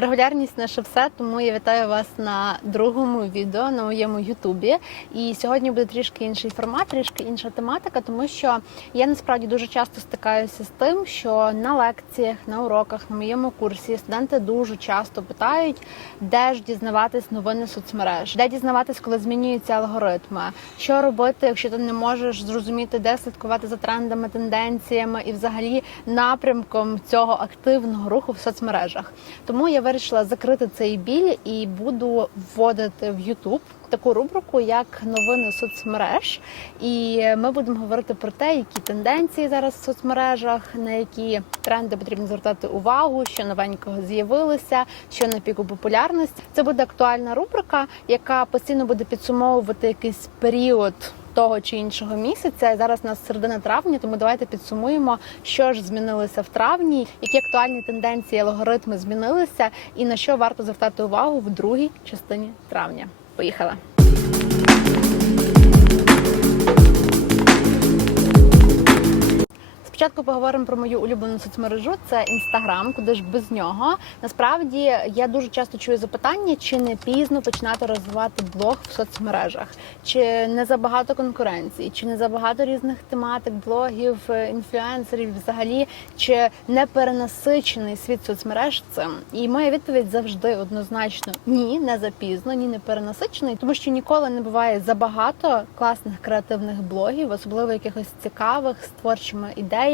Регулярність наше все, тому я вітаю вас на другому відео на моєму Ютубі. І сьогодні буде трішки інший формат, трішки інша тематика, тому що я насправді дуже часто стикаюся з тим, що на лекціях, на уроках, на моєму курсі студенти дуже часто питають, де ж дізнаватись новини соцмереж, де дізнаватись, коли змінюються алгоритми, що робити, якщо ти не можеш зрозуміти, де слідкувати за трендами, тенденціями і взагалі напрямком цього активного руху в соцмережах. Тому я вирішила закрити цей біль і буду вводити в YouTube таку рубрику, як новини соцмереж. І ми будемо говорити про те, які тенденції зараз в соцмережах, на які тренди потрібно звертати увагу, що новенького з'явилося, що на піку популярності. Це буде актуальна рубрика, яка постійно буде підсумовувати якийсь період. Того чи іншого місяця зараз у нас середина травня, тому давайте підсумуємо, що ж змінилося в травні, які актуальні тенденції, алгоритми змінилися, і на що варто звертати увагу в другій частині травня. Поїхала. Спочатку поговоримо про мою улюблену соцмережу. Це інстаграм, куди ж без нього. Насправді я дуже часто чую запитання, чи не пізно починати розвивати блог в соцмережах, чи не забагато конкуренції, чи не забагато різних тематик, блогів, інфлюенсерів, взагалі, чи не перенасичений світ соцмереж цим. І моя відповідь завжди однозначно ні, не запізно, ні, не перенасичений, тому що ніколи не буває забагато класних креативних блогів, особливо якихось цікавих з творчими ідеями,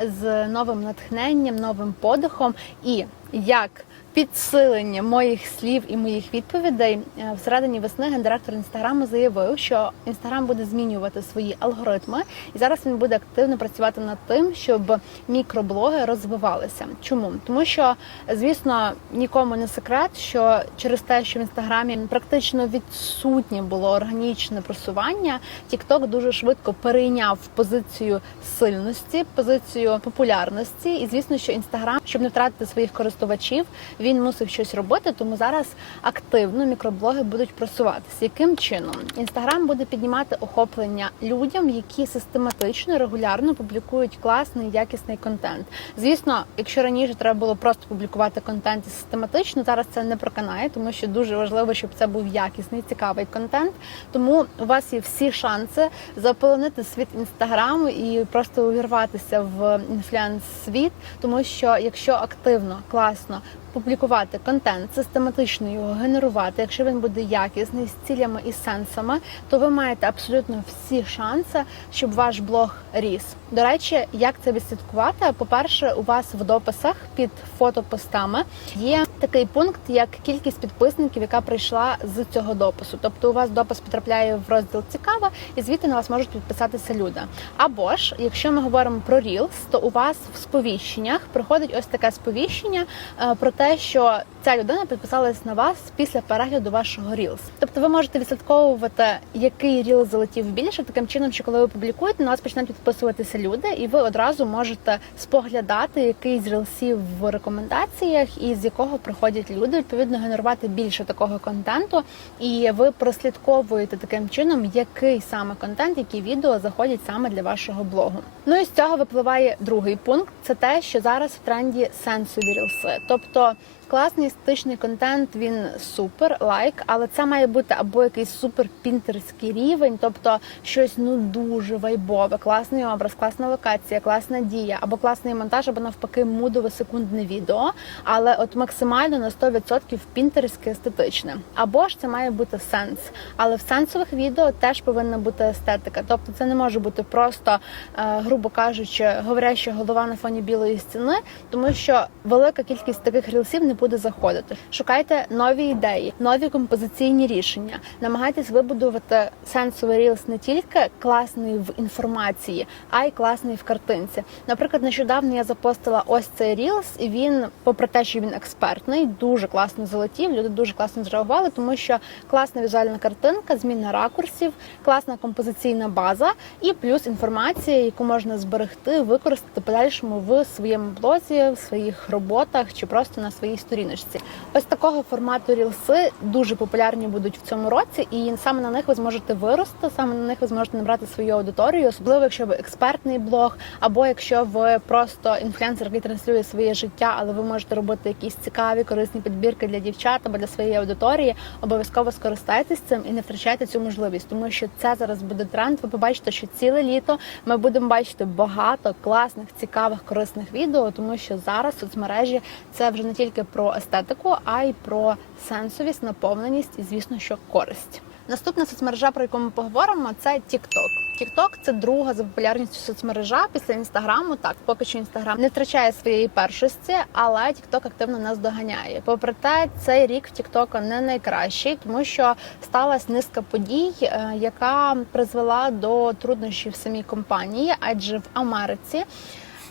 з новим натхненням, новим подихом і як. Підсилення моїх слів і моїх відповідей е, всередині весни гендиректор інстаграму заявив, що інстаграм буде змінювати свої алгоритми, і зараз він буде активно працювати над тим, щоб мікроблоги розвивалися. Чому тому, що звісно нікому не секрет, що через те, що в інстаграмі практично відсутнє було органічне просування, TikTok дуже швидко перейняв позицію сильності, позицію популярності, і звісно, що інстаграм, щоб не втратити своїх користувачів, він мусив щось робити, тому зараз активно мікроблоги будуть просуватися. Яким чином інстаграм буде піднімати охоплення людям, які систематично регулярно публікують класний якісний контент. Звісно, якщо раніше треба було просто публікувати контент систематично, зараз це не проканає, тому що дуже важливо, щоб це був якісний, цікавий контент. Тому у вас є всі шанси заполонити світ інстаграму і просто увірватися в інфлюенс світ, тому що якщо активно, класно публікувати контент, систематично його генерувати, якщо він буде якісний з цілями і сенсами, то ви маєте абсолютно всі шанси, щоб ваш блог ріс. До речі, як це відслідкувати? По-перше, у вас в дописах під фотопостами є такий пункт, як кількість підписників, яка прийшла з цього допису. Тобто, у вас допис потрапляє в розділ цікаво, і звідти на вас можуть підписатися люди. Або ж, якщо ми говоримо про Reels, то у вас в сповіщеннях приходить ось таке сповіщення е, про те, що ця людина підписалась на вас після перегляду вашого Reels. Тобто ви можете відслідковувати, який Reels залетів більше, таким чином, що коли ви публікуєте, на вас почнуть підписуватися люди, і ви одразу можете споглядати, який з рілсів в рекомендаціях і з якого приходять люди, відповідно генерувати більше такого контенту, і ви прослідковуєте таким чином, який саме контент, які відео заходять саме для вашого блогу. Ну і з цього випливає другий пункт: це те, що зараз в тренді сенсові рілси, тобто. 한번 Класний естетичний контент, він супер лайк, але це має бути або якийсь супер пінтерський рівень, тобто щось ну дуже вайбове, класний образ, класна локація, класна дія, або класний монтаж, або навпаки, мудове секундне відео, але от максимально на 100% пінтерське естетичне. Або ж це має бути сенс. Але в сенсових відео теж повинна бути естетика. Тобто це не може бути просто, е, грубо кажучи, говоряща голова на фоні білої стіни, тому що велика кількість таких рілсів не буде заходити. Шукайте нові ідеї, нові композиційні рішення. Намагайтесь вибудувати сенсовий рілс не тільки класний в інформації, а й класний в картинці. Наприклад, нещодавно я запостила ось цей рілс, і він, попри те, що він експертний, дуже класно залетів. Люди дуже класно зреагували, тому що класна візуальна картинка, зміна ракурсів, класна композиційна база і плюс інформація, яку можна зберегти, використати подальшому в своєму блозі, в своїх роботах чи просто на своїй сторіночці. Ось такого формату рілси дуже популярні будуть в цьому році, і саме на них ви зможете вирости, саме на них ви зможете набрати свою аудиторію, особливо якщо ви експертний блог, або якщо ви просто інфлюенсер, який транслює своє життя, але ви можете робити якісь цікаві, корисні підбірки для дівчат або для своєї аудиторії. Обов'язково скористайтесь цим і не втрачайте цю можливість, тому що це зараз буде тренд. Ви побачите, що ціле літо ми будемо бачити багато класних, цікавих, корисних відео, тому що зараз соцмережі це вже не тільки про естетику, а й про сенсовість, наповненість і, звісно, що користь. Наступна соцмережа, про яку ми поговоримо, це TikTok. TikTok – це друга за популярністю соцмережа після інстаграму. Так, поки що інстаграм не втрачає своєї першості, але TikTok активно нас доганяє. Попри те, цей рік в TikTok не найкращий, тому що сталася низка подій, е, яка призвела до труднощів самій компанії, адже в Америці.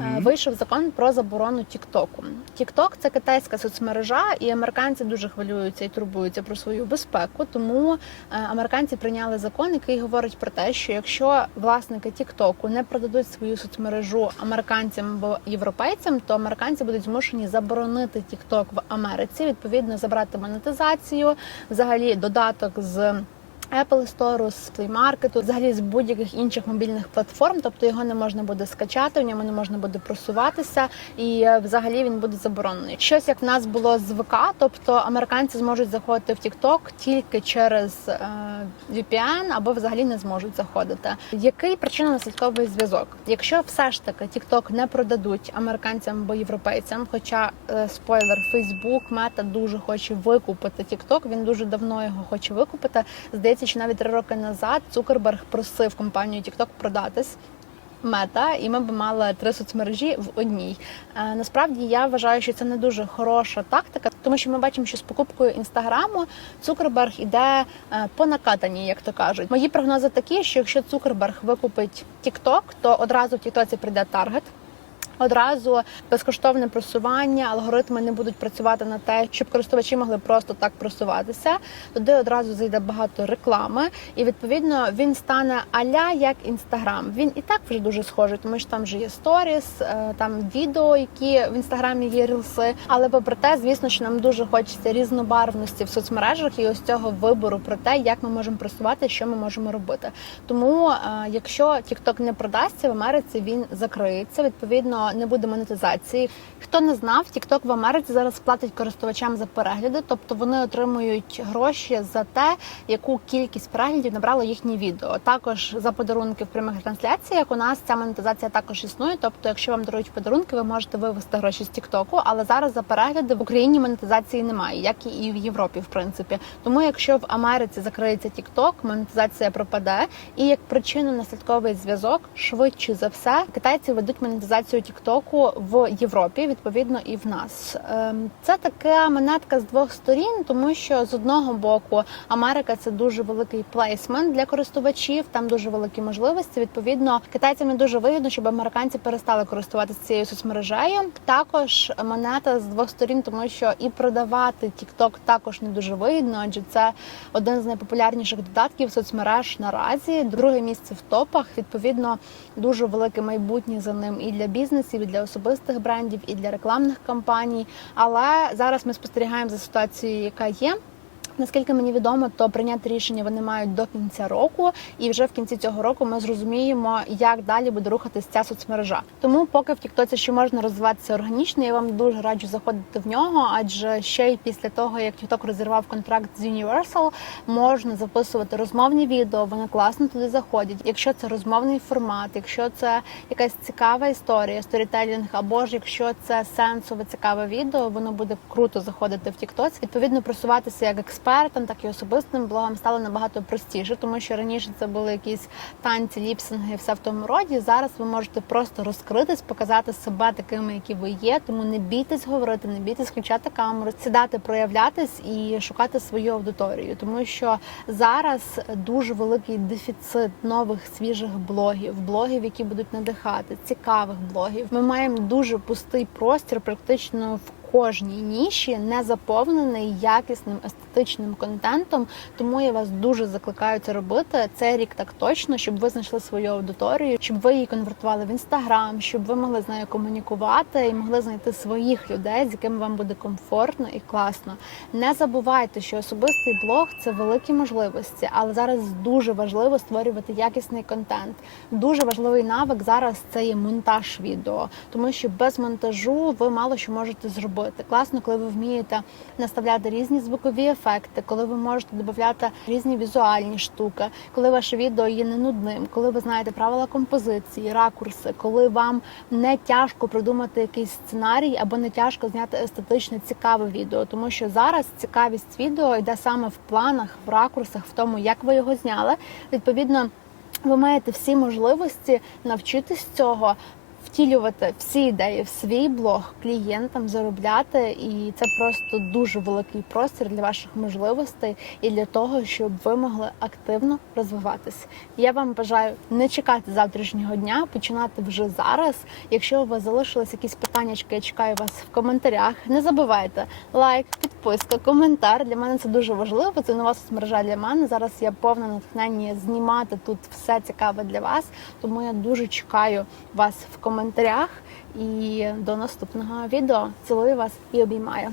Е, Вийшов закон про заборону Тіктоку. Тікток це китайська соцмережа, і американці дуже хвилюються і турбуються про свою безпеку. Тому е, американці прийняли закон, який говорить про те, що якщо власники Тіктоку не продадуть свою соцмережу американцям або європейцям, то американці будуть змушені заборонити Тікток в Америці. Відповідно, забрати монетизацію, взагалі додаток з. Apple Store, з Play Market, взагалі з будь-яких інших мобільних платформ, тобто його не можна буде скачати, в ньому не можна буде просуватися, і е, взагалі він буде заборонений. Щось як в нас було з ВК, тобто американці зможуть заходити в TikTok тільки через е, VPN або взагалі не зможуть заходити. Який причинно-наслідковий зв'язок? Якщо все ж таки TikTok не продадуть американцям або європейцям, хоча е, спойлер, Facebook, Мета дуже хоче викупити TikTok, він дуже давно його хоче викупити. Здається, що навіть три роки назад Цукерберг просив компанію TikTok продатись. Мета, і ми б мали три соцмережі в одній. Е, насправді я вважаю, що це не дуже хороша тактика, тому що ми бачимо, що з покупкою інстаграму Цукерберг іде е, по накатанні, як то кажуть. Мої прогнози такі, що якщо Цукерберг викупить TikTok, то одразу в Тіктоці прийде таргет. Одразу безкоштовне просування, алгоритми не будуть працювати на те, щоб користувачі могли просто так просуватися. Туди одразу зайде багато реклами, і відповідно він стане аля як інстаграм. Він і так вже дуже схожий, тому що там вже є сторіс, е, там відео, які в інстаграмі є рілси. Але попри те, звісно, що нам дуже хочеться різнобарвності в соцмережах і ось цього вибору про те, як ми можемо просувати, що ми можемо робити. Тому, е, якщо TikTok не продасться в Америці, він закриється. Відповідно не буде монетизації. Хто не знав, TikTok в Америці зараз платить користувачам за перегляди, тобто вони отримують гроші за те, яку кількість переглядів набрало їхнє відео. Також за подарунки в прямих трансляціях. У нас ця монетизація також існує. Тобто, якщо вам дарують подарунки, ви можете вивести гроші з TikTok, але зараз за перегляди в Україні монетизації немає, як і в Європі, в принципі. Тому, якщо в Америці закриється TikTok, монетизація пропаде, і як причину наслідковий зв'язок швидше за все китайці ведуть монетизацію TikTok Тіктоку в Європі, відповідно, і в нас. Ем, це така монетка з двох сторін, тому що з одного боку Америка це дуже великий плейсмент для користувачів, там дуже великі можливості. Відповідно, китайцям не дуже вигідно, щоб американці перестали користуватися цією соцмережею. Також монета з двох сторін, тому що і продавати TikTok також не дуже вигідно, адже це один з найпопулярніших додатків соцмереж наразі. Друге місце в топах. Відповідно, дуже велике майбутнє за ним і для бізнесу і для особистих брендів, і для рекламних кампаній. Але зараз ми спостерігаємо за ситуацією, яка є. Наскільки мені відомо, то прийняти рішення вони мають до кінця року, і вже в кінці цього року ми зрозуміємо, як далі буде рухатись ця соцмережа. Тому, поки в Тіктоці ще можна розвиватися органічно, я вам дуже раджу заходити в нього, адже ще й після того, як Тікток розірвав контракт з Universal, можна записувати розмовні відео. Вони класно туди заходять. Якщо це розмовний формат, якщо це якась цікава історія, сторітелінг, або ж якщо це сенсове цікаве відео, воно буде круто заходити в Тіктоці. Відповідно, просуватися як експерт експертам, так і особистим блогам стало набагато простіше, тому що раніше це були якісь танці, ліпсинги, все в тому роді. Зараз ви можете просто розкритись, показати себе такими, які ви є. Тому не бійтесь говорити, не бійтесь включати камеру, сідати, проявлятись і шукати свою аудиторію, тому що зараз дуже великий дефіцит нових свіжих блогів, блогів, які будуть надихати, цікавих блогів. Ми маємо дуже пустий простір, практично в кожній ніші не заповнений якісним естетичним контентом. Тому я вас дуже закликаю це робити. Цей рік так точно, щоб ви знайшли свою аудиторію, щоб ви її конвертували в інстаграм, щоб ви могли з нею комунікувати і могли знайти своїх людей, з якими вам буде комфортно і класно. Не забувайте, що особистий блог це великі можливості, але зараз дуже важливо створювати якісний контент. Дуже важливий навик зараз це є монтаж відео, тому що без монтажу ви мало що можете зробити. Класно, коли ви вмієте наставляти різні звукові ефекти, коли ви можете додати різні візуальні штуки, коли ваше відео є не нудним, коли ви знаєте правила композиції, ракурси, коли вам не тяжко придумати якийсь сценарій або не тяжко зняти естетично цікаве відео, тому що зараз цікавість відео йде саме в планах, в ракурсах, в тому, як ви його зняли. Відповідно, ви маєте всі можливості навчитись цього. Втілювати всі ідеї в свій блог клієнтам заробляти, і це просто дуже великий простір для ваших можливостей і для того, щоб ви могли активно розвиватись. Я вам бажаю не чекати завтрашнього дня, починати вже зараз. Якщо у вас залишились якісь питання, я чекаю вас в коментарях. Не забувайте лайк, підписка, коментар. Для мене це дуже важливо. Це нова соцмережа для мене. Зараз я повна натхнення знімати тут все цікаве для вас. Тому я дуже чекаю вас в коментарях. І до наступного відео. Цілую вас і обіймаю.